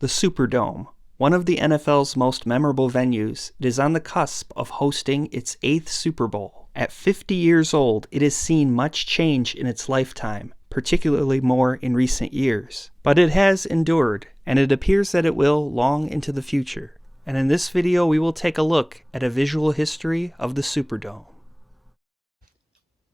The Superdome, one of the NFL's most memorable venues, it is on the cusp of hosting its 8th Super Bowl. At 50 years old, it has seen much change in its lifetime, particularly more in recent years. But it has endured, and it appears that it will long into the future. And in this video, we will take a look at a visual history of the Superdome.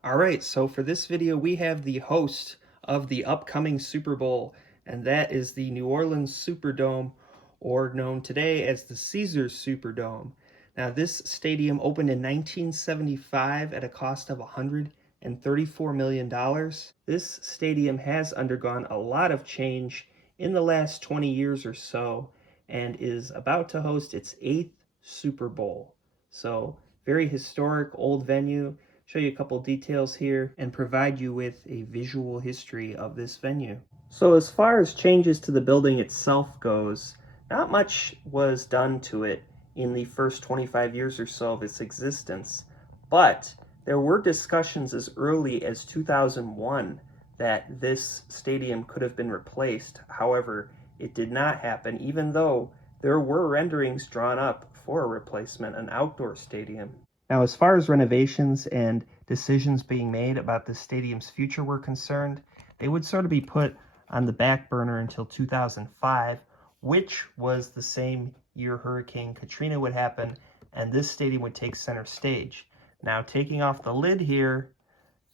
Alright, so for this video, we have the host of the upcoming Super Bowl, and that is the New Orleans Superdome, or known today as the Caesars Superdome. Now, this stadium opened in 1975 at a cost of $134 million. This stadium has undergone a lot of change in the last 20 years or so, and is about to host its 8th Super Bowl. So, very historic old venue. Show you a couple details here and provide you with a visual history of this venue. So as far as changes to the building itself goes, not much was done to it in the first 25 years or so of its existence, but there were discussions as early as 2001 that this stadium could have been replaced. However, it did not happen, even though there were renderings drawn up for a replacement, an outdoor stadium. Now, as far as renovations and decisions being made about the stadium's future were concerned, they would sort of be put on the back burner until 2005, which was the same year Hurricane Katrina would happen, and this stadium would take center stage. Now, taking off the lid here,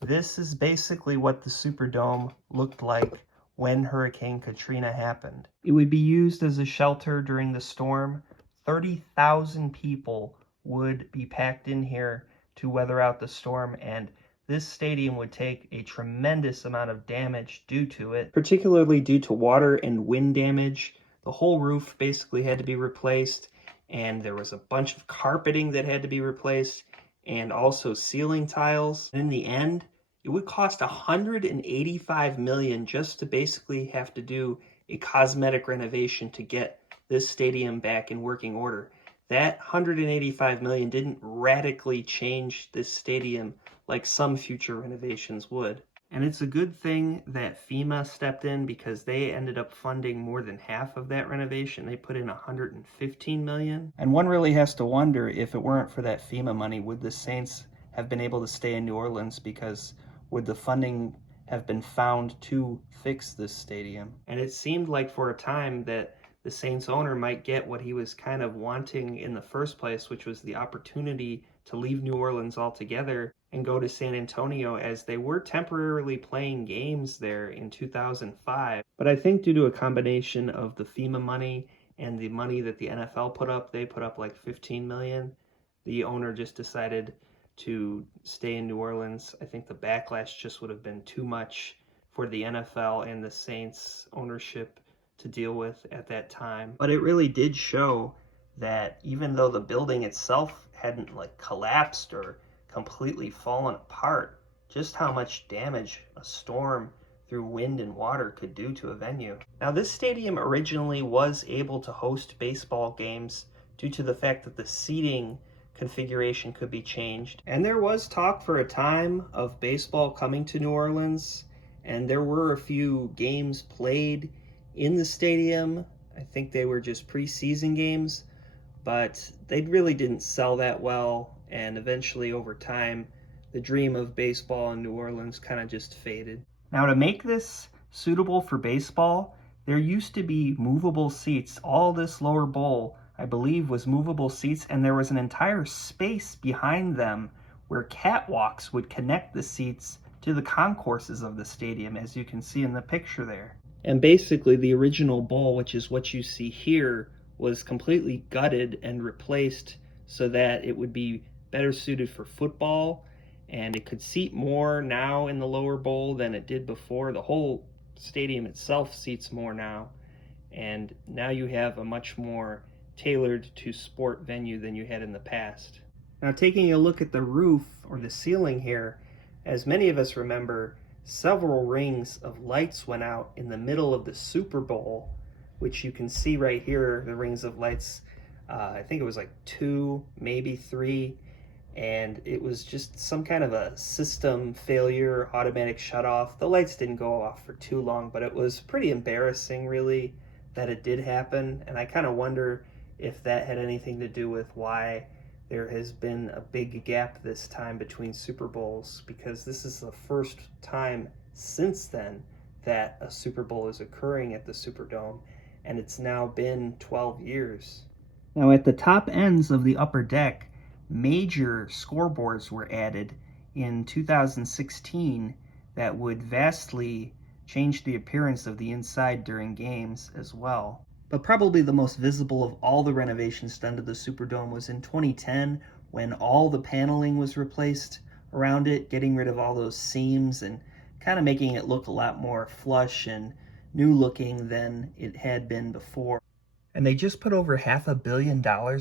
this is basically what the Superdome looked like when Hurricane Katrina happened. It would be used as a shelter during the storm. 30,000 people would be packed in here to weather out the storm, and this stadium would take a tremendous amount of damage due to it, particularly due to water and wind damage. The whole roof basically had to be replaced, and there was a bunch of carpeting that had to be replaced, and also ceiling tiles. In the end, it would cost $185 million just to basically have to do a cosmetic renovation to get this stadium back in working order. That $185 million didn't radically change this stadium like some future renovations would. And it's a good thing that FEMA stepped in, because they ended up funding more than half of that renovation. They put in $115 million. And one really has to wonder, if it weren't for that FEMA money, would the Saints have been able to stay in New Orleans? Because would the funding have been found to fix this stadium? And it seemed like for a time that the Saints owner might get what he was kind of wanting in the first place, which was the opportunity to leave New Orleans altogether and go to San Antonio, as they were temporarily playing games there in 2005. But I think due to a combination of the FEMA money and the money that the NFL put up, they put up like $15 million, the owner just decided to stay in New Orleans. I think the backlash just would have been too much for the NFL and the Saints ownership to deal with at that time. But it really did show that even though the building itself hadn't like collapsed or completely fallen apart, just how much damage a storm through wind and water could do to a venue. Now, this stadium originally was able to host baseball games due to the fact that the seating configuration could be changed. And there was talk for a time of baseball coming to New Orleans, and there were a few games played in the stadium. I think they were just preseason games, but they really didn't sell that well, and eventually over time the dream of baseball in New Orleans kind of just faded. Now, to make this suitable for baseball, there used to be movable seats. All this lower bowl, I believe, was movable seats, and there was an entire space behind them where catwalks would connect the seats to the concourses of the stadium, as you can see in the picture there. And basically the original bowl, which is what you see here, was completely gutted and replaced so that it would be better suited for football, and it could seat more now in the lower bowl than it did before. The whole stadium itself seats more now, and now you have a much more tailored to sport venue than you had in the past. Now, taking a look at the roof or the ceiling here, as many of us remember, several rings of lights went out in the middle of the Super Bowl, which you can see right here, the rings of lights. I think it was like 2, maybe 3, and it was just some kind of a system failure, automatic shut off. The lights didn't go off for too long, but it was pretty embarrassing, really, that it did happen, and I kind of wonder if that had anything to do with why there has been a big gap this time between Super Bowls, because this is the first time since then that a Super Bowl is occurring at the Superdome, and it's now been 12 years. Now, at the top ends of the upper deck, major scoreboards were added in 2016 that would vastly change the appearance of the inside during games as well. But probably the most visible of all the renovations done to the Superdome was in 2010, when all the paneling was replaced around it, getting rid of all those seams and kind of making it look a lot more flush and new looking than it had been before. And they just put over $500 million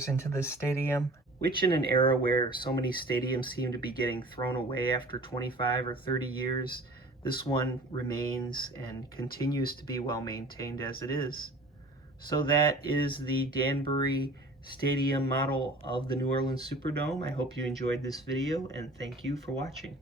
into this stadium, which in an era where so many stadiums seem to be getting thrown away after 25 or 30 years, this one remains and continues to be well maintained as it is. So that is the Danbury Stadium model of the New Orleans Superdome. I hope you enjoyed this video, and thank you for watching.